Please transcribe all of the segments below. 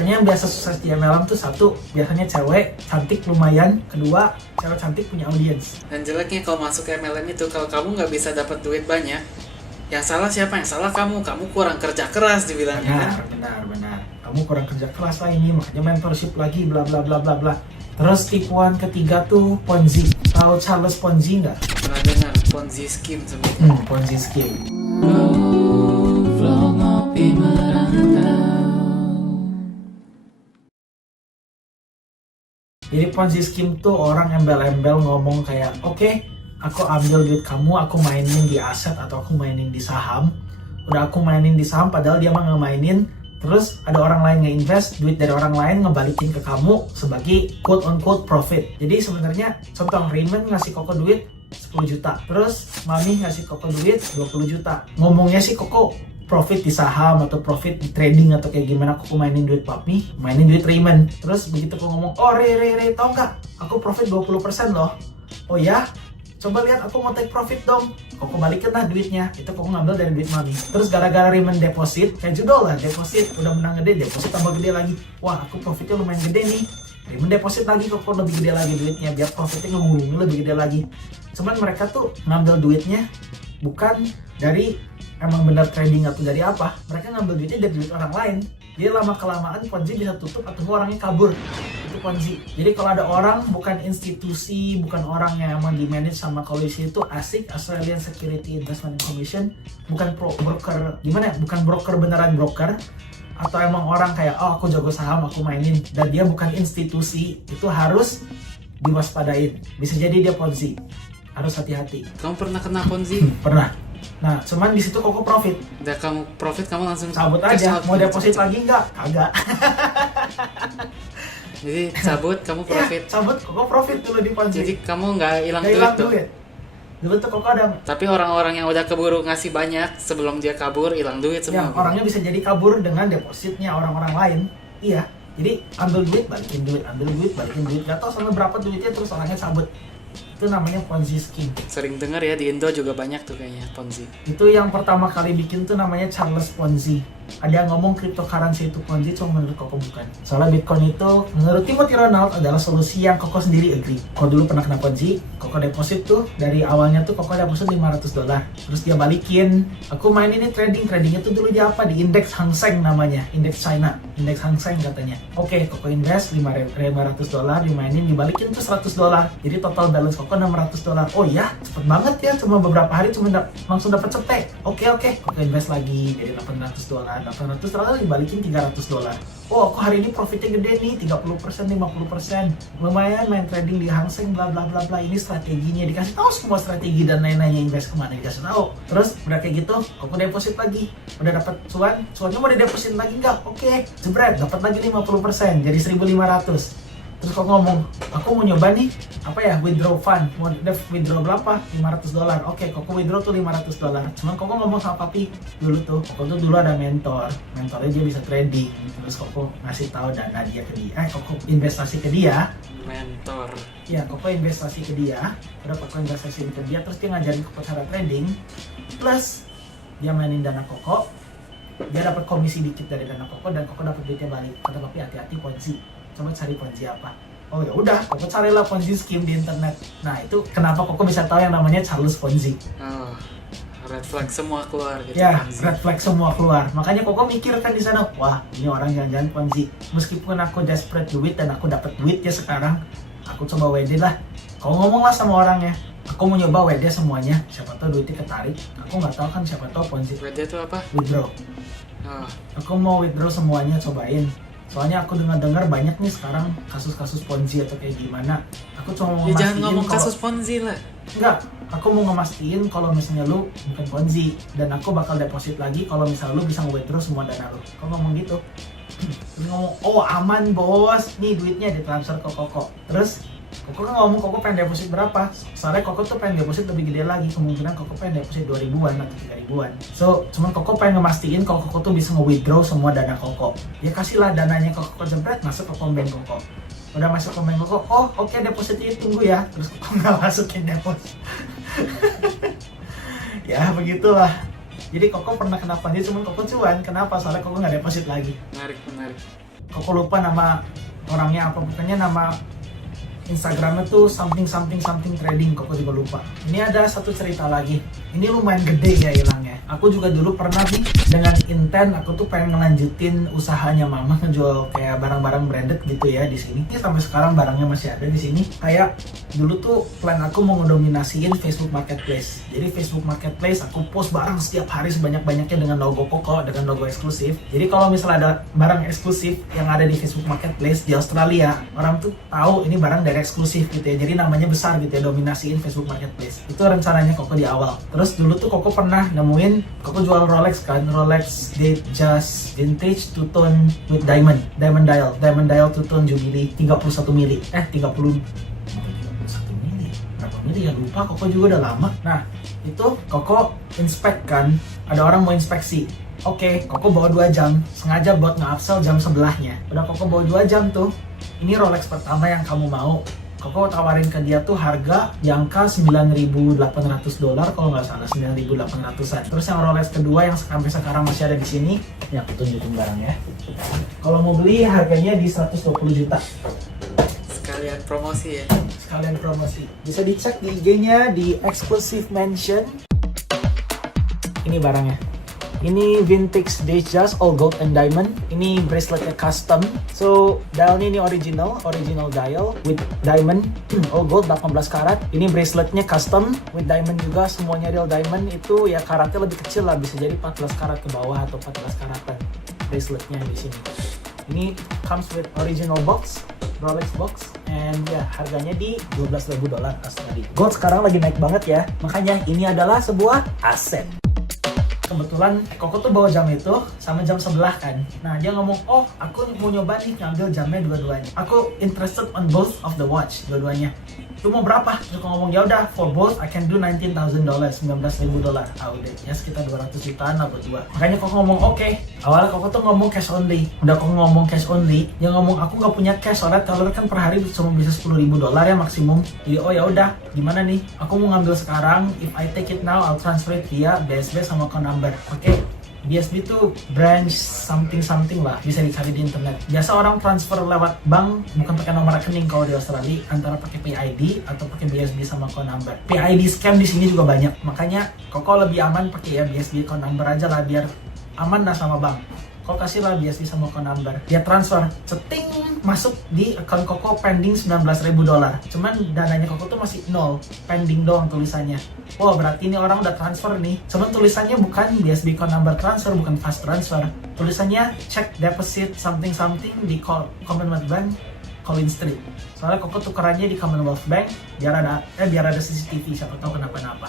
Pokoknya yang biasa sukses di MLM tuh satu, biasanya cewek cantik lumayan. Kedua, cewek cantik punya audiens. Dan jeleknya kalau masuk ke MLM itu, kalau kamu nggak bisa dapat duit banyak, yang salah siapa? Yang salah kamu kurang kerja keras dibilangnya kan? Benar. Kamu kurang kerja keras lah ini, makanya mentorship lagi, bla bla bla bla bla. Terus tipuan ketiga tuh Ponzi. Tahu Charles Ponzi nggak? Pernah dengar Ponzi scheme sebenarnya. Ponzi scheme. Jadi Ponzi scheme tuh orang embel-embel ngomong kayak, oke, aku ambil duit kamu, aku mainin di aset atau aku mainin di saham. Udah aku mainin di saham, padahal dia mah ngemainin. Terus ada orang lain nge-invest, duit dari orang lain ngebalikin ke kamu sebagai quote-unquote profit. Jadi sebenarnya contoh Raymond ngasih Koko duit 10 juta. Terus Mami ngasih Koko duit 20 juta. Ngomongnya sih Koko profit di saham atau profit di trading atau kayak gimana. Koko mainin duit Papi, mainin duit Raymond. Terus begitu Koko ngomong, oh Re, tau nggak? Aku profit 20% loh. Oh ya? Coba lihat aku mau take profit dong. Koko balikin lah duitnya. Itu Koko ngambil dari duit Mami. Terus gara-gara Raymond deposit, kayak judul lah, deposit. Udah menang gede, deposit tambah gede lagi. Wah, aku profitnya lumayan gede nih. Raymond deposit lagi, Koko lebih gede lagi duitnya. Biar profitnya ngomongin lebih gede lagi. Cuman mereka tuh ngambil duitnya bukan dari emang benar trading atau dari apa. Mereka ngambil duitnya dari duit orang lain. Jadi lama-kelamaan Ponzi bisa tutup atau orangnya kabur. Itu Ponzi. Jadi kalau ada orang bukan institusi, bukan orang yang emang di-manage sama koalisi itu ASIC, Australian Security Investment Commission, bukan broker, gimana ya? Bukan broker beneran broker, atau emang orang kayak, oh aku jago saham, aku mainin, dan dia bukan institusi, itu harus diwaspadain. Bisa jadi dia Ponzi. Harus hati-hati. Kamu pernah kena Ponzi? Pernah. Nah, cuman di situ Koko profit. Udah kamu profit, kamu langsung cabut aja. Mau deposit lagi nggak? Kagak. Jadi cabut, kamu profit. Ya, cabut, Koko profit dulu di Ponzi. Jadi kamu nggak hilang duit. Dulu tuh Koko ada. Tapi orang-orang yang udah keburu ngasih banyak sebelum dia kabur hilang duit semua. Ya, orangnya bisa jadi kabur dengan depositnya orang-orang lain. Iya. Jadi ambil duit, balikin duit, ambil duit, balikin duit. Gak tau sampai berapa duitnya terus orangnya cabut. Itu namanya Ponzi scheme. Sering dengar ya, di Indo juga banyak tuh kayaknya Ponzi. Itu yang pertama kali bikin tuh namanya Charles Ponzi. Ada yang ngomong cryptocurrency itu Ponzi, cuma menurut Koko bukan. Soalnya Bitcoin itu menurut Timothy Ronald adalah solusi yang Koko sendiri agree. Koko dulu pernah kena Ponzi, Koko deposit tuh dari awalnya tuh Koko deposit $500. Terus dia balikin. Aku main ini tradingnya tuh dulu di apa? Di indeks Hang Seng namanya, indeks China, indeks Hang Seng katanya. Oke, Koko invest $500, dimainin, dibalikin tuh $100. Jadi total balance Koko $600. Oh ya, cepet banget ya, cuma beberapa hari cuma langsung dapat cepet. Oke, Koko invest lagi jadi $800. $800 dibalikin $300. Oh, aku hari ini profitnya gede nih, 30%, 50%. Lumayan main trading di Hang Seng, bla bla bla bla. Ini strateginya, dikasih tahu semua strategi dan lain-lainnya, invest kemana dikasih tahu. Terus udah kayak gitu, aku deposit lagi. Udah dapat cuannya mau dideposit lagi nggak? Oke, jebret, dapat lagi 50%, jadi 1.500. Terus Koko ngomong, aku mau nyoba nih, withdraw fund, mau withdraw berapa? $500. Oke, Koko withdraw tuh $500. Cuman Koko ngomong sama Papi dulu dulu ada mentornya dia bisa trading. Terus Koko ngasih tahu dana dia ke dia, Koko investasi ke dia. Mentor. Ya, Koko investasi ke dia, Koko investasi ke dia, terus dia ngajarin Koko cara trading. Plus dia mainin dana Koko, dia dapat komisi dikit dari dana Koko dan Koko dapat duitnya balik. Kata Papi, hati-hati Ponzi. Coba cari Ponzi apa. Oh ya udah, Koko carilah Ponzi scheme di internet. Nah itu kenapa Koko bisa tahu yang namanya Charles Ponzi. Oh, red flag semua keluar gitu. Ya, Ponzi. red flag semua keluar. Makanya Koko mikir kan di sana, wah ini orang jangan-jangan Ponzi. Meskipun aku desperate duit dan aku dapat duitnya sekarang, aku coba WD lah. Kau ngomong lah sama orangnya. Aku mau nyoba WD semuanya, siapa tahu duitnya ketarik. Aku nggak tahu kan siapa tahu Ponzi. WD itu apa? Withdraw. Oh. Aku mau withdraw semuanya, cobain. Soalnya aku dengar banyak nih sekarang kasus-kasus Ponzi atau kayak gimana. Aku cuma mau jangan ngomong kalau, kasus Ponzi lah. Enggak, aku mau ngemastiin kalau misalnya lu bukan Ponzi. Dan aku bakal deposit lagi kalau misalnya lu bisa nge-withdraw semua dana lu. Kau ngomong gitu. Terus ngomong, oh aman bos, nih duitnya ditransfer ke Koko. Terus Koko kan ngomong Koko pengen deposit berapa. Soalnya Koko tuh pengen deposit lebih gede lagi. Kemungkinan Koko pengen deposit 2.000-an atau 3.000-an. So, cuman Koko pengen ngemastiin kalau Koko tuh bisa nge-withdraw semua dana Koko. Ya kasihlah dananya ke Koko jebret, masuk ke bank Koko. Udah masuk ke bank Koko, oh oke, depositnya tunggu ya. Terus Koko nggak masukin deposit. Ya begitulah. Jadi Koko pernah kena Ponzi, cuman Koko cuan. Kenapa? Soalnya Koko nggak deposit lagi. Menarik. Koko lupa nama orangnya apa, pokoknya nama Instagramnya tuh something trading, Koko juga lupa. Ini ada satu cerita lagi. Ini lumayan gede ya hilangnya. Aku juga dulu pernah nih dengan intent aku tuh pengen ngelanjutin usahanya mama ngejual kayak barang-barang branded gitu ya di sini. Ini sampai sekarang barangnya masih ada di sini. Kayak dulu tuh plan aku mau ngedominasiin Facebook Marketplace. Jadi Facebook Marketplace aku post barang setiap hari sebanyak-banyaknya dengan logo Koko, dengan logo eksklusif. Jadi kalau misalnya ada barang eksklusif yang ada di Facebook Marketplace di Australia, orang tuh tahu ini barang dari eksklusif gitu ya. Jadi namanya besar gitu ya, dominasiin Facebook Marketplace. Itu rencananya Koko di awal. Terus dulu tuh Koko pernah nemuin, Koko jual Rolex kan, Rolex Datejust Vintage Two Tone with Diamond dial Two Tone Jubilee 31 mili. 31 mili. Berapa mili ya lupa, Koko juga udah lama. Nah, itu Koko inspect kan, ada orang mau inspeksi. Oke, Koko bawa 2 jam, sengaja buat nge-upsell jam sebelahnya. Udah Koko bawa 2 jam tuh, ini Rolex pertama yang kamu mau. Koko tawarin ke dia tuh harga di angka $9.800 kalau nggak salah, 9.800-an. Terus yang Rolex kedua yang sampai sekarang masih ada di sini, ya aku tunjukin barangnya. Kalau mau beli harganya di 120 juta. Sekalian promosi ya. Sekalian promosi. Bisa dicek di IG-nya di Exclusive Mention. Ini barangnya. Ini vintage Datejust all gold and diamond. Ini braceletnya custom. So dialnya ini original dial with diamond all gold 18 karat. Ini braceletnya custom with diamond juga, semuanya real diamond. Itu ya karatnya lebih kecil lah, bisa jadi 14 karat ke bawah atau 14 karatan braceletnya di sini. Ini comes with original box, Rolex box, and ya harganya di $12.000 Australia. Gold sekarang lagi naik banget ya, makanya ini adalah sebuah aset. Kebetulan Koko tuh bawa jam itu sama jam sebelah kan. Nah dia ngomong, oh aku mau nyoba nih ngambil jamnya dua-duanya. Aku interested on both of the watch, dua-duanya. Lu mau berapa? Koko ngomong, ya udah for both I can do $19,000, $19.000. Ah udah, ya sekitar 200 jutaan lah buat dua. Makanya Koko ngomong oke. Awalnya Koko tuh ngomong cash only. Udah Koko ngomong cash only, dia ngomong aku nggak punya cash soalnya teller kan per hari cuma bisa $10.000 ya maksimum. Jadi oh ya udah, gimana nih? Aku mau ngambil sekarang. If I take it now, I'll transfer it via BSB sama account number. Oke. BSB itu branch something lah, bisa dicari di internet. Biasa orang transfer lewat bank, bukan pakai nomor rekening kalau di Australia, antara pakai PID atau pakai BSB sama account number. PID scam di sini juga banyak, makanya Koko lebih aman pakai ya BSB account number aja lah, biar aman lah sama bank. Koko kasih lah BSB sama account number, dia transfer, ceting masuk di account Koko pending $19.000. Cuman dananya Koko tuh masih nol, pending doang tulisannya. Wah berarti ini orang udah transfer nih. Cuman tulisannya bukan BSB account number transfer, bukan fast transfer. Tulisannya check deposit something di Commonwealth Bank, Collins Street. Soalnya Koko tukerannya di Commonwealth Bank biar ada CCTV, siapa tahu kenapa-napa.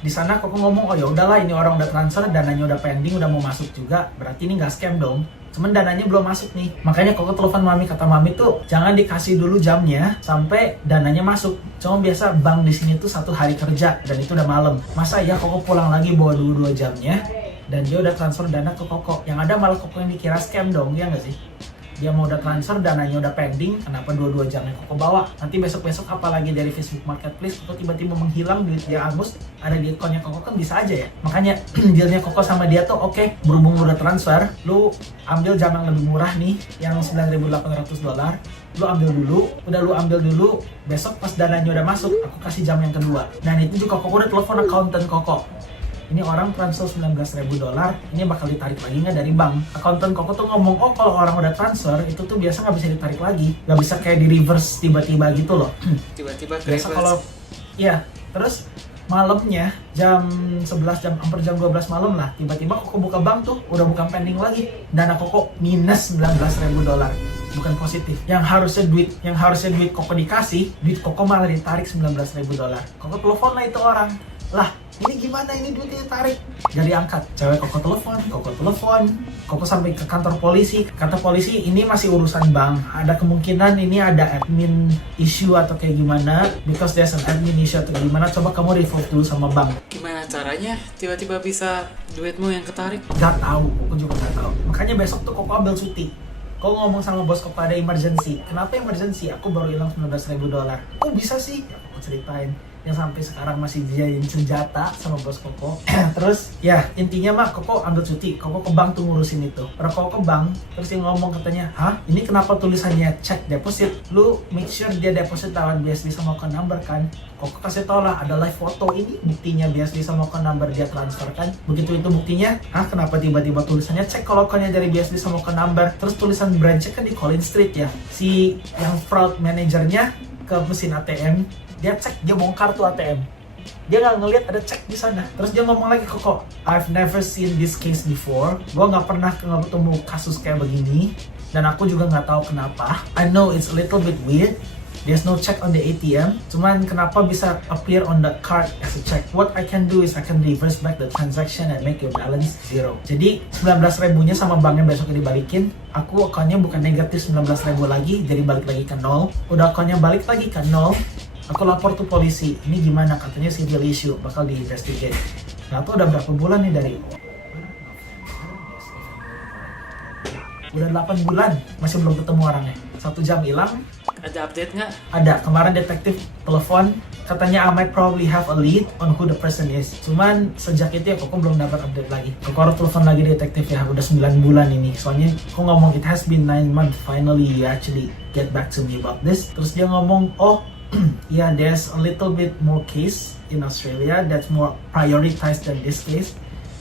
Di sana Koko ngomong, oh ya udahlah ini orang udah transfer, dananya udah pending, udah mau masuk juga, berarti ini nggak scam dong. Cuman dananya belum masuk nih. Makanya Koko telepon mami, kata mami tuh jangan dikasih dulu jamnya sampai dananya masuk. Cuma biasa bank di sini tuh 1 hari kerja dan itu udah malam. Masa ya Koko pulang lagi bawa dulu 2 jamnya dan dia udah transfer dana ke Koko. Yang ada malah Koko yang dikira scam dong, ya nggak sih? Dia mau udah transfer, dananya udah pending, kenapa 2 jamnya Koko bawa? Nanti besok-besok apalagi dari Facebook Marketplace, Koko tiba-tiba menghilang, duit dia angus, ada di akunnya Koko kan bisa aja ya. Makanya dealnya Koko sama dia tuh oke, berhubung lu udah transfer, lu ambil jam yang lebih murah nih, yang $9.800, lu ambil dulu, udah lu ambil dulu, besok pas dananya udah masuk, aku kasih jam yang kedua. Dan itu juga Koko udah telepon accountant Koko. Ini orang transfer $19.000, ini bakal ditarik lagi nggak dari bank? Akuntan Koko tuh ngomong, oh kalau orang udah transfer, itu tuh biasa nggak bisa ditarik lagi. Nggak bisa kayak di reverse tiba-tiba gitu loh. Tiba-tiba Biasa kalau, iya, terus malamnya jam 11, hampir jam 12 malam lah, tiba-tiba Koko buka bank tuh, udah bukan pending lagi. Dana Koko minus $19.000. Bukan positif. Yang harusnya duit Koko dikasih, duit Koko malah ditarik $19.000. Koko telepon lah itu orang. Lah, ini gimana ini duitnya ditarik? Jadi angkat. Cewek Koko telepon, Koko sampai ke kantor polisi. Kantor polisi ini masih urusan bank. Ada kemungkinan ini ada admin issue atau kayak gimana. Because there's an admin issue atau gimana. Coba kamu report dulu sama bank. Gimana caranya tiba-tiba bisa duitmu yang ketarik? Gak tahu, Koko juga gak tahu. Makanya besok tuh Koko ambil cuti. Koko ngomong sama bos Koko ada emergency. Kenapa emergency? Aku baru hilang $19.000. Kok bisa sih? Ya, Koko ceritain. yang sampai sekarang masih dijadiin senjata sama bos Koko. Terus ya intinya mah Koko ambil cuti, Koko ke bank tuh ngurusin itu. Pernah Koko ke bank, terus dia ngomong katanya, hah ini kenapa tulisannya check deposit? Lu make sure dia deposit lewat BSD sama account number kan? Koko kasih tau lah, ada live foto ini buktinya BSD sama account number dia transfer kan. Begitu itu buktinya, ah kenapa tiba-tiba tulisannya cek kalau akunnya dari BSD sama account number. Terus tulisan branch kan di Collins Street ya. Si yang fraud manajernya ke mesin ATM, dia cek, dia bongkar tuh ATM. Dia nggak ngelihat ada cek di sana. Terus dia ngomong lagi, Koko, I've never seen this case before. Gue nggak pernah ketemu kasus kayak begini. Dan aku juga nggak tahu kenapa. I know it's a little bit weird. There's no check on the ATM. Cuman kenapa bisa appear on the card as a check? What I can do is I can reverse back the transaction and make your balance zero. Jadi 19 ribunya sama banknya besoknya dibalikin. Aku akunnya bukan negatif 19 ribu lagi, jadi balik lagi ke nol. Udah akunnya balik lagi ke nol. Aku lapor tuh polisi. Ini gimana? Katanya civil issue, bakal diinvestigate. Nah tuh udah berapa bulan nih dari udah 8 bulan masih belum ketemu orangnya. 1 jam hilang. Ada update nggak? Ada, kemarin detektif telepon, katanya I might probably have a lead on who the person is. Cuman sejak itu ya Koko belum dapat update lagi. Koko harus telepon lagi detektif ya, udah 9 bulan ini. Soalnya Koko ngomong it has been 9 months, finally you actually get back to me about this. Terus dia ngomong, oh yeah, there's a little bit more case in Australia that's more prioritized than this case.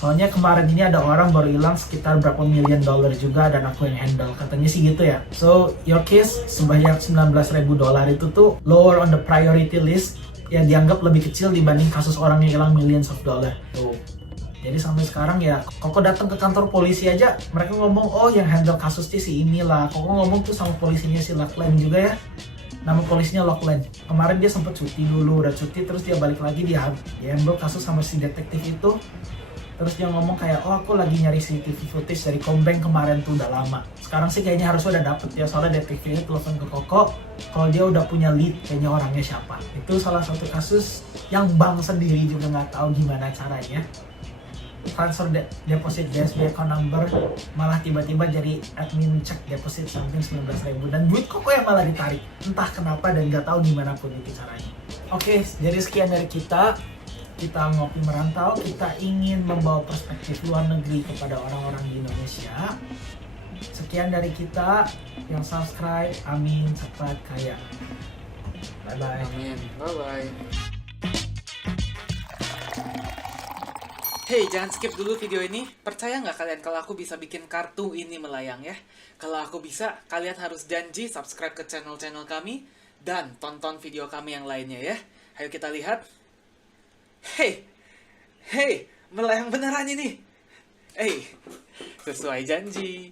Soalnya kemarin ini ada orang baru hilang sekitar berapa million dollar juga dan aku yang handle. Katanya sih gitu ya. So, your case sebanyak 19.000 dolar itu tuh lower on the priority list. Ya dianggap lebih kecil dibanding kasus orang yang hilang millions of dollar. Tuh. Jadi sampai sekarang ya, Koko datang ke kantor polisi aja, mereka ngomong, oh yang handle kasusnya si inilah. Koko ngomong tuh sama polisinya si Lachlan juga ya. Nama polisinya Lachlan. Kemarin dia sempat cuti dulu, udah cuti terus dia balik lagi, dia handle kasus sama si detektif itu. Terus dia ngomong kayak, oh aku lagi nyari CCTV footage dari Combank kemarin tuh udah lama. Sekarang sih kayaknya harusnya udah dapet ya, soalnya detektifnya telepon ke Koko. Kalau dia udah punya lead, kayaknya orangnya siapa. Itu salah satu kasus yang bank sendiri juga nggak tahu gimana caranya. Transfer deposit BSB account number, malah tiba-tiba jadi admin cek deposit sampai 19.000. Dan duit Koko yang malah ditarik. Entah kenapa dan nggak tahu gimana pun itu caranya. Oke, jadi sekian dari kita. Kita ngopi merantau, kita ingin membawa perspektif luar negeri kepada orang-orang di Indonesia. Sekian dari kita yang subscribe, amin, cepat kaya. Bye-bye. Amin. Bye-bye. Hey, jangan skip dulu video ini. Percaya nggak kalian kalau aku bisa bikin kartu ini melayang ya? Kalau aku bisa, kalian harus janji subscribe ke channel-channel kami dan tonton video kami yang lainnya ya. Ayo kita lihat. Hey, melayang beneran ini. Sesuai janji.